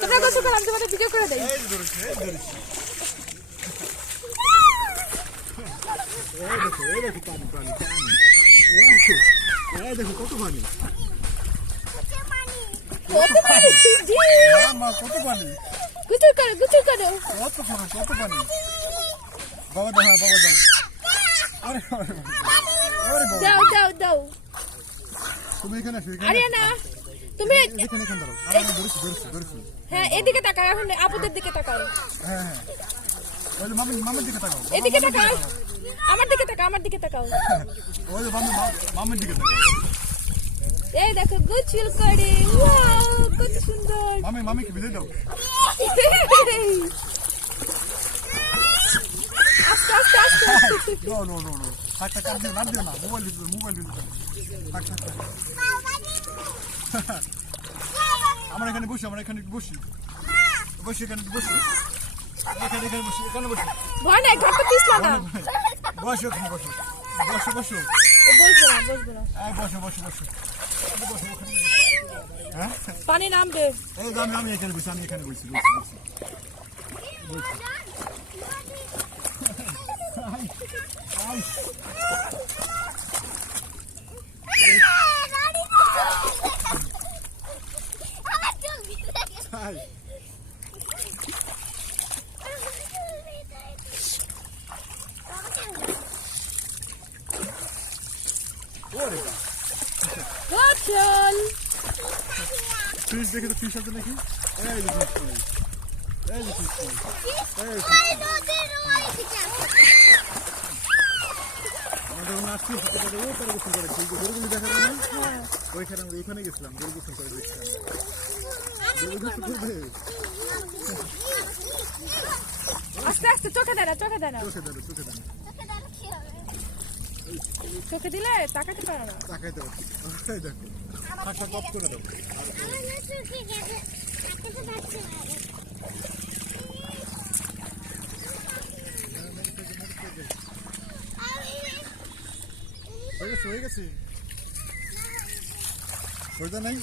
তোমরা গোসল করো, আমি তোমাদের ভিডিও করে দেই। এই ধরেছি এই দেখো পানি এই দেখো কত পানি মা কত পানি গোসল করো কত পানি বাবা দাও আরে দাও তুমি এখানে আসো আরিয়ানা, তুমি এখানে দাঁড়াও আরে আমি ধরেছি হ্যাঁ এদিকে তাকাও, এখন আপুদের দিকে তাকাও। হ্যাঁ ওই মামার দিকে তাকাও এদিকে তাকাও, আমার দিকে তাকাও। ওই মামার দিকে তাকাও এই দেখো গোসল করে, ওয়াও কত সুন্দর। মামিকে ভিজে দাও আস্তে নো থাক কাট দিও না মোবাইল দিও থাক আমরা এখানে বসি এখানে বসি এখানে বসি ভয় নাই, ঘরটা পিছলা না। বসো বসবো না এই বসো হ্যাঁ পানি নামবে। এই আমি এখানে বসি গোসল ফিশ দেখে তো ফিশ আছে নাকি এই যে আমাদের আসছি হাতে করে ও তার গোসল করে সেই গরুগুলি দেখা যায় না ওইখানে আমরা এখানে গেছিলাম গরু গোসল করে দেখছিলাম গরু গোসল করবে আস্তে চোখে দেয় না চোখে দিলে তাকাতে পারো না। তাকাইতে পারছি দেখো হাতটা টপ করে দাও হয়ে গেছে সরিদা নাই